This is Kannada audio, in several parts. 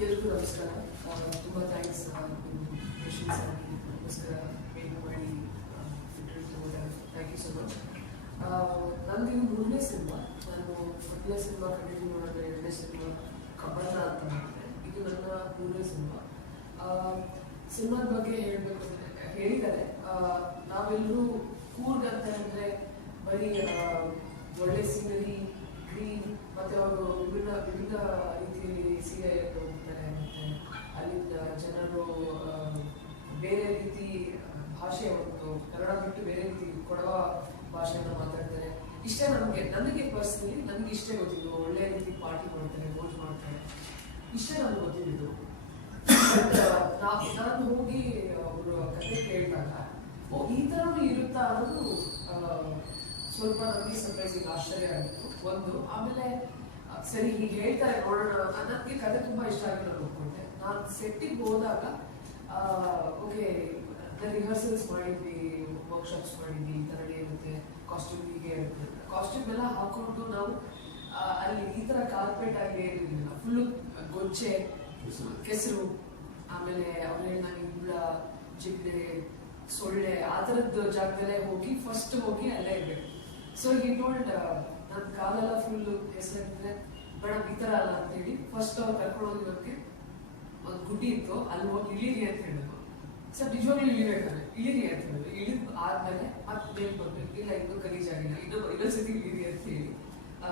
ಎಲ್ರಿಗೂ ತುಂಬ ಥ್ಯಾಂಕ್ಸ್ ಕ್ವೆಶನ್ಸ್ ನಮಸ್ಕಾರ ವೇಟ್ ಮಾಡಿ ಥ್ಯಾಂಕ್ ಯು ಸೊ ಮಚ್ ನಂದು ಇದು ಮೂರನೇ ಸಿನಿಮಾ ನಾನು ಮೊದಲನೇ ಸಿನಿಮಾ ಕಂಟಿನ್ಯೂ ಮಾಡಿದ್ರೆ ಎರಡನೇ ಸಿನಿಮಾ ಕಬ್ಬಣ್ಣ ಅಂತ ಮಾಡಿದೆ ಇದು ನನ್ನ ಮೂರನೇ ಸಿನಿಮಾ ಸಿನಿಮಾದ ಬಗ್ಗೆ ಹೇಳಬೇಕು ಅಂದರೆ ಹೇಳಿದ್ದಾರೆ ನಾವೆಲ್ಲರೂ ಕೂರ್ಗ್ ಅಂತ ಅಂದರೆ ಬರೀ ಒಳ್ಳೆ ಸೀನರಿ ಗ್ರೀನ್ ಮತ್ತು ಅವರು ವಿಭಿನ್ನ ವಿವಿಧ ರೀತಿಯಲ್ಲಿ ಸೀರೆ ಹೋಗ್ತಾರೆ ಮತ್ತೆ ಅಲ್ಲಿಂದ ಜನರು ಆ, ಬೇರೆ ರೀತಿ ಭಾಷೆ ಒಂದು ಕನ್ನಡ ಬಿಟ್ಟು ಬೇರೆ ರೀತಿ ಕೊಡವ ಭಾಷೆಯನ್ನು ಮಾತಾಡ್ತಾರೆ ಇಷ್ಟ ನಮಗೆ ಇಷ್ಟೇ ನನಗೆ ಇಷ್ಟ ಗೊತ್ತಿದ್ದು ಒಳ್ಳೆ ರೀತಿ ಪಾರ್ಟಿ ಮಾಡ್ತಾರೆ ಮೋಜ್ ಮಾಡ್ತಾರೆ. ಇಷ್ಟೇ ನನಗೆ ಗೊತ್ತಿದ್ದು ನಾನು ಹೋಗಿ ಅವರು ಕತೆ ಕೇಳಿದಾಗ, ಓ, ಈ ಥರನೂ ಇರುತ್ತಾ ಅನ್ನೋದು ಸ್ವಲ್ಪ ನನಗೆ ಸರ್ಪ್ರೈಸಿಂಗ್ ಆಶ್ಚರ್ಯ ಆಗಿತ್ತು. ಒಂದು, ಆಮೇಲೆ ಸರಿ, ಹೀಗೆ ಹೇಳ್ತಾರೆ, ನೋಡೋಣ. ನನಗೆ ಕತೆ ತುಂಬಾ ಇಷ್ಟ ಆಗಿ ನಾನು ಒಪ್ಕೊಂಡೆ ನಾನು ಸೆಟ್ಟಿಗೆ ಹೋದಾಗ ಓಕೆ ರಿಹರ್ಸಲ್ಸ್ ಮಾಡಿದ್ವಿ ವರ್ಕ್ಶಾಪ್ಸ್ ಮಾಡಿದ್ವಿ ಈ ಥರ ಇರುತ್ತೆ ಕಾಸ್ಟ್ಯೂಮ್ ಹೀಗೆ ಇರುತ್ತೆ. ಕಾಸ್ಟ್ಯೂಮ್ ಎಲ್ಲ ಹಾಕೊಂಡು ನಾವು ಅಲ್ಲಿ ಈ ಥರ ಕಾರ್ಪೆಟ್ ಆಗಿ ಇರಲಿಲ್ಲ ಫುಲ್ಲು ಗೊಜ್ಜೆ ಕೆಸರು. ಆಮೇಲೆ ಅವ್ರು ಹೇಳಿದಾಗ ಹುಳ ಜಿಡ್ಡೆ ಸೊಳ್ಳೆ ಆ ಥರದ್ದು ಜಾಗದಲ್ಲೇ ಹೋಗಿ ಫಸ್ಟ್ ಹೋಗಿ ಅಲ್ಲೇ ಇರ್ಬೇಕು. ಸೊ ಈ ಟೋಲ್ಡ್ ನನ್ನ ಕಾಲೆಲ್ಲ ಫುಲ್ ಕೆಸರಾಗಿದ್ರೆ ಮೇಡಮ್ ಈ ಥರ ಅಲ್ಲ ಅಂತೇಳಿ ಫಸ್ಟ್ ಅವ್ರು ಕರ್ಕೊಂಡು ಹೋಗಿರೋಕ್ಕೆ ಒಂದು ಗುಡ್ಡಿ ಇತ್ತು. ಅಲ್ಲಿ ಹೋಗಿ ಇಲ್ಲಿ ಅಂತ ಹೇಳಿದ್ರು. ಸರ್ ನಿಜವಾಗ್ಲೂ ಇಳಿಬೇಕಾದ್ರೆ ಇಳಿರಿ ಅಂತ ಹೇಳಿದ್ರು ಇಳಿದ ಆದ್ಮೇಲೆ ಮತ್ತೆ ಮೇಲ್ ಕೊಡ್ಬೇಕು? ಇಲ್ಲ ಇದು ಗಲೀಜಾಗಿಲ್ಲ ಇನ್ನೊಂದು ಇನ್ನೊಂದ್ಸತಿ ಇಳಿರಿ ಅಂತ ಹೇಳಿ. ಆ,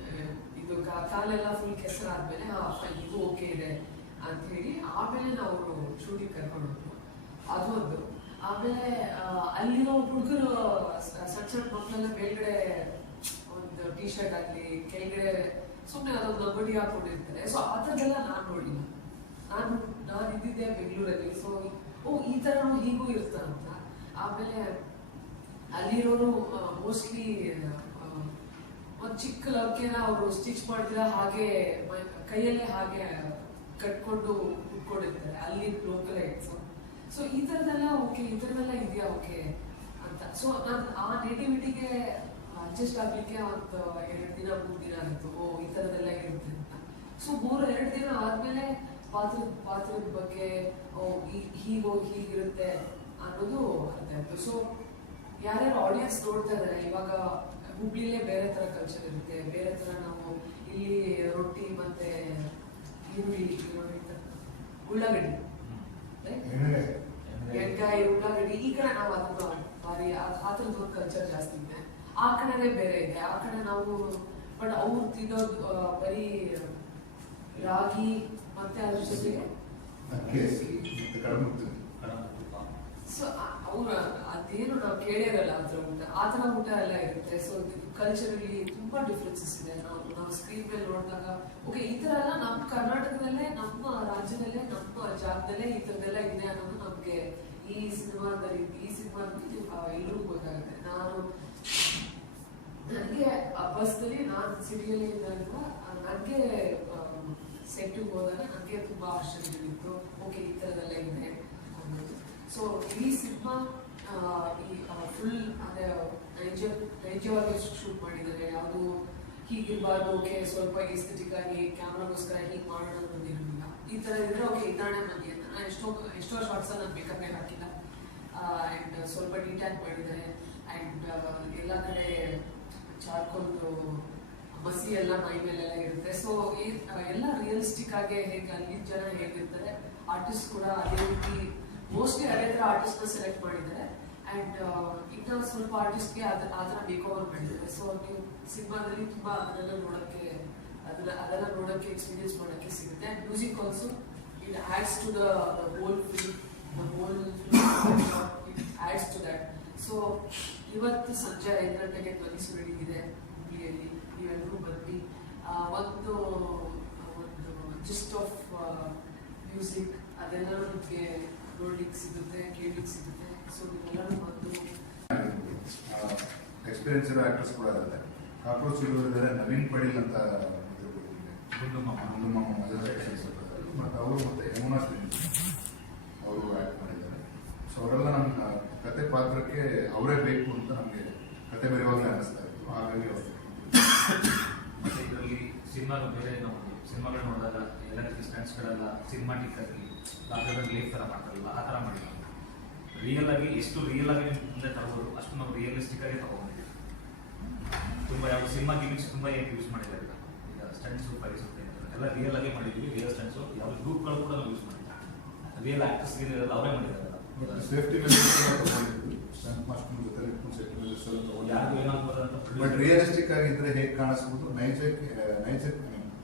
ಆ, ಇದು ಕಾಲೆಲ್ಲ ಫುಲ್ ಕೆಸರಾದ್ಮೇಲೆ ಹಾ ಫೈನ್ ಇದು ಓಕೆ ಇದೆ ಅಂತ ಹೇಳಿ ಆಮೇಲೆ ನಾವು ಶೂಟಿಂಗ್ ಕರ್ಕೊಂಡು ಹೋದ್ರು ಅದು ಒಂದು. ಆಮೇಲೆ ಅಲ್ಲಿರೋ ಹುಡುಗರು ಸಣ್ಣ ಸಣ್ಣ ಮಕ್ಕಳೆಲ್ಲ ಮೇಲ್ಗಡೆ ಒಂದು ಟಿ ಶರ್ಟ್ ಆಗಲಿ ಕೆಳಗಡೆ ಸುಮ್ಮನೆ ಅದೊಂದು ಲಂಗೋಟಿ ಹಾಕೊಂಡಿರ್ತಾರೆ ಸೊ ಆ ಥರದ್ದೆಲ್ಲ ನಾನು ನೋಡಿಲ್ಲ. ನಾನು ನಾನು ಇದ್ದಿದ್ದೆ ಬೆಂಗಳೂರಲ್ಲಿ. ಸೊ ಓ, ಈ ಥರನೂ ಹೀಗೂ ಇರ್ತಾರಂತ. ಆಮೇಲೆ ಅಲ್ಲಿರೋರು ಮೋಸ್ಟ್ಲಿ ಒಂದು ಚಿಕ್ಕ ಲವ್ಕೆನ ಅವರು ಸ್ಟಿಚ್ ಮಾಡಿದ ಹಾಗೆ ಕೈಯಲ್ಲೇ ಹಾಗೆ ಕಟ್ಕೊಂಡು ಕುತ್ಕೊಂಡಿರ್ತಾರೆ ಅಲ್ಲಿ ಲೋಕಲ್ ಐಟ್ಸ್ ಸೊ ಈ ಥರದ್ದೆಲ್ಲ ಓಕೆ ಈ ಥರದ್ದೆಲ್ಲ ಇದೆಯಾ ಓಕೆ ಅಂತ. ಸೊ ನಾನು ಆ ನೇಟಿವಿಟಿಗೆ ಅಡ್ಜಸ್ಟ್ ಆಗಲಿಕ್ಕೆ ಒಂದು ಎರಡು ದಿನ, ಮೂರು ದಿನ ಆಯಿತು. ಓ, ಈ ಥರದ್ದೆಲ್ಲ ಇರುತ್ತೆ ಅಂತ. ಸೊ ಮೂರು, ಎರಡು ದಿನ ಆದ್ಮೇಲೆ ಪಾತ್ರದ ಪಾತ್ರದ ಬಗ್ಗೆ ಹೀಗೋ ಹೀಗಿರುತ್ತೆ ಅನ್ನೋದು ಅರ್ಥ ಆಯ್ತು. ಸೊ ಯಾರ್ಯಾರು ಆಡಿಯನ್ಸ್ ನೋಡ್ತಾ ಇದಾರೆ ಇವಾಗ ಹುಬ್ಳಿಲೇ ಬೇರೆ ತರ ಕಲ್ಚರ್ ಇರುತ್ತೆ. ಬೇರೆ ತರ ನಾವು ಇಲ್ಲಿ ರೊಟ್ಟಿ ಮತ್ತೆ ಈರುಳ್ಳಿ ಉಳ್ಳಾಗಡ್ಡಿ. ಎಣ್ಕಾಯಿ ಉಳ್ಳಾಗಡ್ಡಿ ಈ ಕಡೆ ನಾವು ಅದನ್ನ ಬಾರಿ ಆ- ಥರದ್ದು ಒಂದು ಕಲ್ಚರ್ ಜಾಸ್ತಿ ಇದೆ. ಆ ಕಡೆನೇ ಬೇರೆ ಇದೆ. ಆ ಕಡೆ ನಾವು ಬಟ್ ಅವ್ರು ತಿನ್ನೋದು ಬರೀ ರಾಗಿ ಮತ್ತೆ ಅದ್ರ ಜೊತೆಗೆ ಅಕ್ಕಿ ಮತ್ತೆ ಕಡಮುತ್ತು ಸೊ ಅವ್ರ ಅದೇನು ನಾವು ಕೇಳಿರಲ್ಲ ಅದ್ರ ಊಟ. ಆ ಥರ ಊಟ ಎಲ್ಲ ಇರುತ್ತೆ. ಸೊ ಕಲ್ಚರಲ್ಲಿ ತುಂಬಾ ಡಿಫ್ರೆನ್ಸಸ್ ಇದೆ. ನಾವು ನಾವು ಸ್ಕ್ರೀನ್ ಮೇಲೆ ನೋಡಿದಾಗ ಓಕೆ ಈ ಥರ ಎಲ್ಲ ನಮ್ಮ ಕರ್ನಾಟಕದಲ್ಲೇ ನಮ್ಮ ರಾಜ್ಯದಲ್ಲೇ ನಮ್ಮ ಜಾಗದಲ್ಲೇ ಈ ಥರದ್ದೆಲ್ಲ ಇದೆ ಅನ್ನೋದು ನಮಗೆ ಈ ಸಿನಿಮಾದಲ್ಲಿ ಈ ಸಿನಿಮಾದಲ್ಲಿ ಎಲ್ಲರೂ ಗೊತ್ತಾಗುತ್ತೆ. ನಾನು ನನಗೆ ಪರ್ಸ್ನಲಿ ನಾನು ಸಿಟಿಯಲ್ಲಿ ಇದ್ದಾಗ ನನಗೆ ಸೆಟ್ಟಿಗೆ ಹೋದಾಗ ನನಗೆ ತುಂಬ ಆಶ್ಚರ್ಯವಿತ್ತು ಓಕೆ, ಈ ಥರದೆಲ್ಲ ಇದೆ ಅನ್ನೋದು ಸೊ ಇಡೀ ಸಿನಿಮಾ ಈ ಫುಲ್ ಅಂದರೆ ನೈಜ ನೈಜವಾಗಿ ಶೂಟ್ ಮಾಡಿದ್ದಾರೆ? ಯಾವುದು ಹೀಗಿರಬಾರ್ದು, ಓಕೆ, ಸ್ವಲ್ಪ ಎಸ್ಥೆಟಿಕ್ ಆಗಿ, ಕ್ಯಾಮ್ರಾಗೋಸ್ಕರ ಹೀಗೆ ಮಾಡೋಣ ಅನ್ನೋದಿರಲಿಲ್ಲ ಈ ಥರ ಇದ್ರೆ, ಓಕೆ ಇದ್ದಾಳೆ ಮನೆ ಅಂತ. ನಾನು ಎಷ್ಟೋ ಎಷ್ಟೋ ಶಾರ್ಟ್ಸ್ ನಾನು ಮೇಕಪ್ಗೆ ಹಾಕಿಲ್ಲ. ಆ್ಯಂಡ್ ಸ್ವಲ್ಪ ನೀಟಾಗಿ ಮಾಡಿದ್ದಾರೆ. ಆ್ಯಂಡ್ ಎಲ್ಲ ಕಡೆ ಚಾರ್ಕೋಲ್ದು ಮಸಿ ಎಲ್ಲ ಮೈ ಮೇಲೆಲ್ಲ ಇರುತ್ತೆ. ಸೊ ಈ ಎಲ್ಲ ರಿಯಲಿಸ್ಟಿಕ್ ಆಗಿ ಹೇಗೆ ಅಲ್ಲಿ ಜನ ಹೇಗಿರ್ತಾರೆ ಆರ್ಟಿಸ್ಟ್ ಕೂಡ ಅದೇ ರೀತಿ ಮೋಸ್ಟ್ಲಿ ಅದೇ ಥರ ಆರ್ಟಿಸ್ಟ್ ಸೆಲೆಕ್ಟ್ ಮಾಡಿದ್ದಾರೆ. ಆ್ಯಂಡ್ ಈಗ ಸ್ವಲ್ಪ ಆರ್ಟಿಸ್ಟ್ಗೆ ಅದು ಆ ಥರ ಮೇಕ್ ಓವರ್ ಮಾಡಿದ್ದಾರೆ ಸೊ ನೀವು ಸಿನಿಮಾದಲ್ಲಿ ತುಂಬ ಅದನ್ನೆಲ್ಲ ನೋಡೋಕ್ಕೆ ಅದನ್ನ ಅದೆಲ್ಲ ನೋಡೋಕ್ಕೆ ಎಕ್ಸ್ಪೀರಿಯನ್ಸ್ ಮಾಡೋಕ್ಕೆ ಸಿಗುತ್ತೆ. And music also it adds to the whole film the whole it to that so ಇವತ್ತು ಸಂಜೆ ಐದು ಗಂಟೆಗೆ ಧ್ವನಿ ಸುರುಳಿ ಇದೆ ಹುಬ್ಳಿಯಲ್ಲಿ. ಬರ್ತಿ ಆ, ಒಂದು ಒಂದು ಜಿಸ್ಟ್ ಆಫ್ ಮ್ಯೂಸಿಕ್ ಅದೆಲ್ಲ ನಿಮಗೆ ನೋಡ್ಲಿಕ್ಕೆ ಸಿಗುತ್ತೆ ಕೇಳಲಿಕ್ಕೆ ಸಿಗುತ್ತೆ. ಸೊ ನೀವೆಲ್ಲರೂ ಬಂದು ಎಕ್ಸ್ಪೀರಿಯನ್ಸ್ ಇರೋ ಆಕ್ಟರ್ಸ್ ಕೂಡ ಇದ್ದಾರೆ. ಕಾಕ್ರೋಚ್ ಇದ್ದಾರೆ ನವೀನ್ ಪಡೀಲ್ ಅಂತ ಗುಂಡು ಮಾಮ. ಗುಂಡು ಮಾಮ ಮತ್ತು ಅವರು ಮತ್ತೆ ಯಮುನಾ ಶ್ರೀ ಅವರು ಆ್ಯಕ್ಟ್ ಮಾಡಿದ್ದಾರೆ. ಸೊ ಅವರೆಲ್ಲ ನಮ್ಮ ಕತೆ ಪಾತ್ರಕ್ಕೆ ಅವರೇ ಬೇಕು ಅಂತ ನಮಗೆ ಕತೆ ಬರೆಯುವಾಗಲೇ ಅನ್ನಿಸ್ತಾ ಇತ್ತು. ಹಾಗಾಗಿ ಅವ್ರು ಮತ್ತೆ ಇದರಲ್ಲಿ ಸಿನಿಮಾ ಬೇರೆ ನಾವು ಸಿನಿಮಾಗಳು ನೋಡಿದಾಗ ರೀತಿ ಸ್ಟಂಟ್ಸ್ಗಳೆಲ್ಲ ಸಿನಿಮಾಟಿಕ್ ಆಗಿ ಲಾಕ್ಡೌನ್ ಲೈಫ್ ಥರ ಮಾಡ್ತಾರಲ್ಲ, ಆ ಥರ ಮಾಡಿಲ್ಲ ರಿಯಲ್ ಆಗಿ ಎಷ್ಟು ರಿಯಲ್ ಆಗಿ ಮುಂದೆ ತರ್ಬೋದು ಅಷ್ಟು ನಾವು ರಿಯಲಿಸ್ಟಿಕ್ ಆಗಿ ತಗೊಂಡಿದ್ದೀವಿ ತುಂಬ ಯಾವ ಸಿನಿಮಾ ಗಿಮಿಕ್ಸ್ ತುಂಬ ಏನು ಯೂಸ್ ಮಾಡಿದ್ದಾರೆ ಈಗ. ಈಗ ಸ್ಟಂಟ್ಸು ಪರಿಸುತ್ತೆ ಎಲ್ಲ ರಿಯಲ್ ಆಗಿ ಮಾಡಿದ್ವಿ ರಿಯಲ್ ಸ್ಟಂಟ್ಸು ಯಾವ ಗ್ರೂಪ್ಗಳು ಕೂಡ ನಾವು ಯೂಸ್ ಮಾಡಿಲ್ಲ. ರಿಯಲ್ ಆಕ್ಟರ್ಸ್ ಏನಿರಲ್ಲ ಅವರೇ ಮಾಡಿದ್ದಾರೆ. ಸೇಫ್ಟಿ ಮೆಜರ್ಸ್ ಎಲ್ಲ ತಗೊಂಡಿದ್ವಿ ಸ್ಟಂಟ್ ಮಾಸ್ಟರ್ ಜೊತೆ ಸೇಫ್ಟಿ ಮೆಜರ್ಸ್ ಎಲ್ಲ ಯಾರಿಗೂ ತಗೊಂಡಿದ್ವಿ ಏನಾಗ್ಬೋದು ಅಂತ ಬಟ್ ರಿಯಲಿಸ್ಟಿಕ್ ರಿಯಲಿಸ್ಟಿಕ್ ಆಗಿದ್ರೆ ಹೇಗೆ ಕಾಣಿಸ್ಬೋದು? ನೈಜಕ್ಕೆ ನೈಜ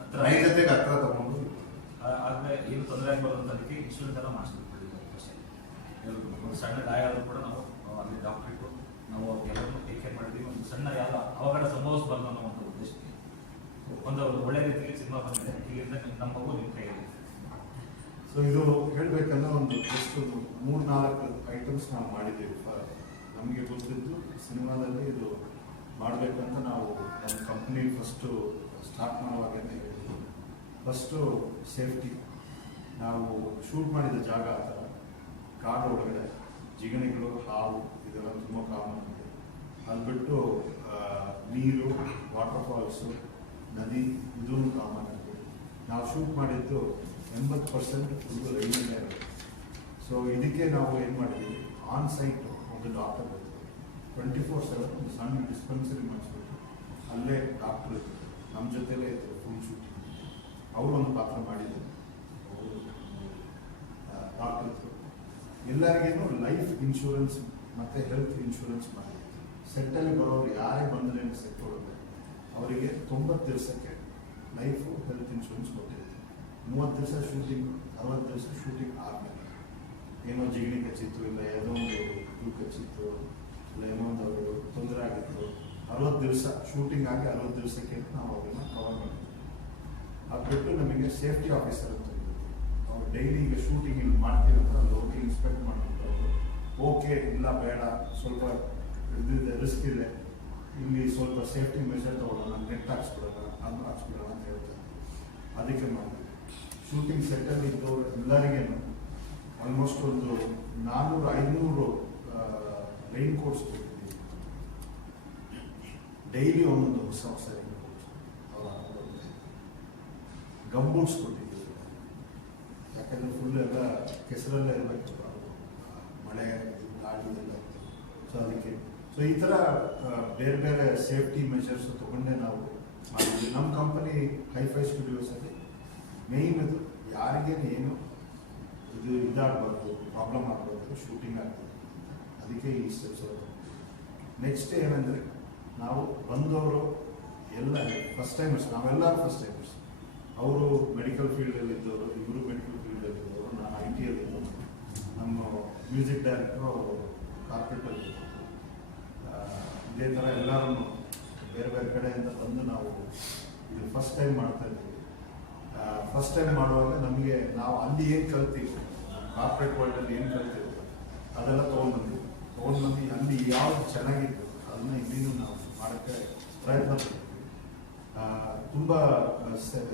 ಹತ್ರ. ನೈಜತೆಗೆ ಹತ್ರ ತಗೊಂಡು. ಆದ್ರೆ ಏನು ತೊಂದರೆ ಆಗಬಾರ್ದು ಅಂತ ಅದಕ್ಕೆ ಇನ್ಶೂರೆನ್ಸ್ ಎಲ್ಲ ಅಷ್ಟೇ. ಒಂದು ಸಣ್ಣ ಗಾಯ ಆದರೂ ಕೂಡ ನಾವು ಅಲ್ಲಿ ಡಾಕ್ಟರ್ ಇಟ್ಟು ನಾವು ಎಲ್ಲರನ್ನೂ ಟೇಕ್ ಕೇರ್ ಮಾಡಿದ್ವಿ. ಒಂದು ಸಣ್ಣ ಯಾವ ಅವಘಡ ಸಂಭವಿಸಬಾರ್ದು ಅನ್ನೋ ಒಂದು ಉದ್ದೇಶಕ್ಕೆ. ಒಂದು ಒಳ್ಳೆ ರೀತಿಯಲ್ಲಿ ಸಿನಿಮಾ ಬಂದಿದೆ. ಈಗ ನಮ್ಮ ಮಗು ಸೊ ಇದು ಹೇಳಬೇಕನ್ನೋ ಒಂದು ಜಸ್ಟ್ ಮೂರು ನಾಲ್ಕು ಐಟಮ್ಸ್ ನಾವು ಮಾಡಿದ್ದೀವಿ. ನಮಗೆ ಗೊತ್ತಿದ್ದು ಸಿನಿಮಾದಲ್ಲಿ ಇದು ಮಾಡಬೇಕಂತ ನಾವು ನಮ್ಮ ಕಂಪ್ನಿ ಫಸ್ಟು ಸ್ಟಾರ್ಟ್ ಮಾಡುವಾಗಲೇ ಹೇಳಿದ್ವಿ ಫಸ್ಟು ಸೇಫ್ಟಿ ನಾವು ಶೂಟ್ ಮಾಡಿದ ಜಾಗ ಆ ಥರ, ಕಾಡು ಒಳಗಡೆ, ಜಿಗಣಿಗಳು, ಹಾವು, ಇದೆಲ್ಲ ತುಂಬ ಕಾಮನ್ ಇದೆ ಅಲ್ಲಿ ನೀರು ವಾಟರ್ ಫಾಲ್ಸು ನದಿ, ಇದೂ ಕಾಮನ್ ಆಗಿದೆ. ನಾವು ಶೂಟ್ ಮಾಡಿದ್ದು ಎಂಬತ್ತು ಪರ್ಸೆಂಟ್ ಫುಲ್ಲು ರೈನಲ್ಲೇ ಇರುತ್ತೆ ಸೊ ಇದಕ್ಕೆ ನಾವು ಏನು ಮಾಡಿದ್ದೀವಿ ಆನ್ ಸೈಟ್ ಒಂದು ಡಾಕ್ಟರ್ ಬರ್ತಾರೆ ಟ್ವೆಂಟಿ ಫೋರ್ ಸೆವೆನ್ ಒಂದು ಸಣ್ಣ ಡಿಸ್ಪೆನ್ಸರಿ ಮಾಡಿಸ್ಬಿಟ್ಟು ಅಲ್ಲೇ ಡಾಕ್ಟರ್ ನಮ್ಮ ಜೊತೆಲೇ ಫುಲ್ ಶೂಟಿಂಗ್ ಅವರು ಒಂದು ಪಾತ್ರ ಮಾಡಿದ್ರು ಡಾಕ್ಟರ್ ಎಲ್ಲರಿಗೇನು ಲೈಫ್ ಇನ್ಶೂರೆನ್ಸ್ ಮತ್ತು ಹೆಲ್ತ್ ಇನ್ಶೂರೆನ್ಸ್ ಮಾಡಿ. ಸೆಟ್ಟಲ್ಲಿ ಬರೋರು ಯಾರೇ ಬಂದರೆ ಸೆಟ್ ಕೊಡೋದು ಅವರಿಗೆ ತೊಂಬತ್ತು ದಿವಸಕ್ಕೆ ಲೈಫು ಹೆಲ್ತ್ ಇನ್ಶೂರೆನ್ಸ್ ಕೊಟ್ಟಿರ್ತೀವಿ ಮೂವತ್ತು ದಿವಸ ಶೂಟಿಂಗ್ ಅರವತ್ತು ದಿವಸ ಶೂಟಿಂಗ್ ಆದಮೇಲೆ ಏನೋ ಜಿಗಣಿ ಕಚ್ಚಿತ್ತು, ಇಲ್ಲ ಏನೋ ಒಂದು ಇದು ಕಚ್ಚಿತ್ತು, ಇಲ್ಲ ಏನೋ ಒಂದು ಅವರು ತೊಂದರೆ ಆಗಿತ್ತು. ಅರವತ್ತು ದಿವಸ ಶೂಟಿಂಗ್ ಆಗಿ ಅರವತ್ತು ದಿವಸಕ್ಕೆ ನಾವು ಅವ್ರನ್ನ ಕವರ್ ಮಾಡ್ತೀವಿ. ಅದು ಬಿಟ್ಟು ನಮಗೆ ಸೇಫ್ಟಿ ಆಫೀಸರ್ ಅಂತ. ಅವ್ರು ಡೈಲಿ ಈಗ ಶೂಟಿಂಗ್ ಇಲ್ಲಿ ಮಾಡ್ತೀವಿ ಅಂತ ಅಲ್ಲಿ ಹೋಗಿ ಇನ್ಸ್ಪೆಕ್ಟ್ ಮಾಡ್ತಾರೆ ಓಕೆ ಇಲ್ಲ ಬೇಡ, ಸ್ವಲ್ಪ ಇದಿದೆ ರಿಸ್ಕ್ ಇದೆ. ಇಲ್ಲಿ ಸ್ವಲ್ಪ ಸೇಫ್ಟಿ ಮೆಷರ್ ತಗೊಳ್ಳೋಣ, ನೆಟ್ ಹಾಕ್ಸ್ಬಿಡೋಣ, ಅದು ಹಾಕ್ಸ್ಬಿಡೋಣ ಅಂತ ಹೇಳ್ತಾರೆ. ಅದಕ್ಕೆ ಮಾಡ್ತೀವಿ ಶೂಟಿಂಗ್ ಸೆಟ್ಟಲ್ಲಿ ಇದ್ದವರು ಎಲ್ಲರಿಗೇನು ಆಲ್ಮೋಸ್ಟ್ ಒಂದು ನಾನ್ನೂರು ಐನೂರು ರೈನ್ ಕೋಟ್ಸ್ ಕೊಟ್ಟಿದ್ದೀವಿ ಡೈಲಿ ಒಂದೊಂದು ಹೊಸ ಹೊಸ ರೈನ್ ಕೋಟ್ಸ್ ಗಂಬೂಟ್ಸ್ ಕೊಟ್ಟಿದ್ದೀವಿ. ಯಾಕಂದರೆ ಫುಲ್ ಎಲ್ಲ ಕೆಸರಲ್ಲೇ ಇರಬೇಕು. ಮಳೆ, ಗಾಳಿ ಎಲ್ಲ. ಸೊ ಅದಕ್ಕೆ ಸೊ ಈ ಥರ ಬೇರೆ ಬೇರೆ ಸೇಫ್ಟಿ ಮೆಷರ್ಸ್ ತಗೊಂಡೇ ನಾವು ಮಾಡಿದ್ವಿ ನಮ್ಮ ಕಂಪನಿ ಹೈಫೈ ಸ್ಟುಡಿಯೋಸಲ್ಲಿ ಮೇಯ್ನ್ ಅದು ಯಾರಿಗೇನು ಏನು ಇದು ಇದಾಗಬಾರ್ದು ಪ್ರಾಬ್ಲಮ್ ಆಗಬಾರ್ದು ಶೂಟಿಂಗ್ ಆಗ್ತದೆ ಅದಕ್ಕೆ ಈ ಸ್ಟೆಪ್ಸ್ ನೆಕ್ಸ್ಟ್ ಏನಂದರೆ ನಾವು ಬಂದವರು ಎಲ್ಲ ಫಸ್ಟ್ ಟೈಮರ್ಸ್ ನಾವೆಲ್ಲರೂ ಫಸ್ಟ್ ಟೈಮರ್ಸ್ ಅವರು ಮೆಡಿಕಲ್ ಫೀಲ್ಡಲ್ಲಿ ಇದ್ದವರು ಇವರು ಮೆಡಿಕಲ್ ಫೀಲ್ಡಲ್ಲಿ ಇದ್ದವರು ನಾನು ಐ ಟಿಯಲ್ಲಿ ಇದ್ದವರು ನಮ್ಮ ಮ್ಯೂಸಿಕ್ ಡೈರೆಕ್ಟ್ರು ಅವರು ಆ, ಇದೇ ಥರ ಎಲ್ಲರೂ ಬೇರೆ ಬೇರೆ ಕಡೆಯಿಂದ ಬಂದು ನಾವು ಇದು ಫಸ್ಟ್ ಟೈಮ್ ಮಾಡ್ತಾ ಇದ್ದೀವಿ. ಫಸ್ಟ್ ಟೈಮ್ ಮಾಡುವಾಗ ನಮಗೆ ನಾವು ಅಲ್ಲಿ ಏನು ಕಲ್ತೀವಿ? ಕಾರ್ಪೊರೇಟ್ ವರ್ಲ್ಡಲ್ಲಿ ಏನು ಕಲ್ತೀವಿ? ಅದೆಲ್ಲ ತೊಗೊಂಡ್ಬಂದು ತೊಗೊಂಡ್ಬಂದು ಅಲ್ಲಿ ಯಾವ್ದು ಚೆನ್ನಾಗಿತ್ತು, ಅದನ್ನು ಇಲ್ಲಿನೂ ನಾವು ಮಾಡೋಕ್ಕೆ ಪ್ರಯತ್ನ ತುಂಬ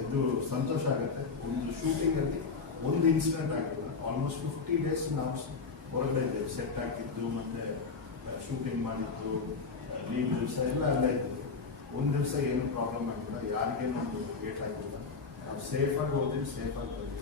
ಇದು ಸಂತೋಷ ಆಗುತ್ತೆ. ಒಂದು ಶೂಟಿಂಗಲ್ಲಿ ಒಂದು ಇನ್ಸಿಡೆಂಟ್ ಆಗಿಲ್ಲ. ಆಲ್ಮೋಸ್ಟ್ ಫಿಫ್ಟಿ ಡೇಸ್ ನಾವು ಹೊರಗಡೆ ಇದ್ದೇವೆ. ಸೆಟ್ ಹಾಕಿದ್ದು, ಮತ್ತು ಶೂಟಿಂಗ್ ಮಾಡಿದ್ದು ಲೀವ್ ದಿವಸ ಎಲ್ಲ ಅಲ್ಲೇ ಇದ್ದೀವಿ. ಒಂದು ದಿವಸ ಏನು ಪ್ರಾಬ್ಲಮ್ ಆಗಿಲ್ಲ. ಯಾರಿಗೇನು ಒಂದು ಏಟ್ ಆಗಿಲ್ಲ ನಾವು ಸೇಫಾಗಿ ಹೋಗ್ತೀವಿ ಸೇಫಾಗಿ ಬರ್ತೀವಿ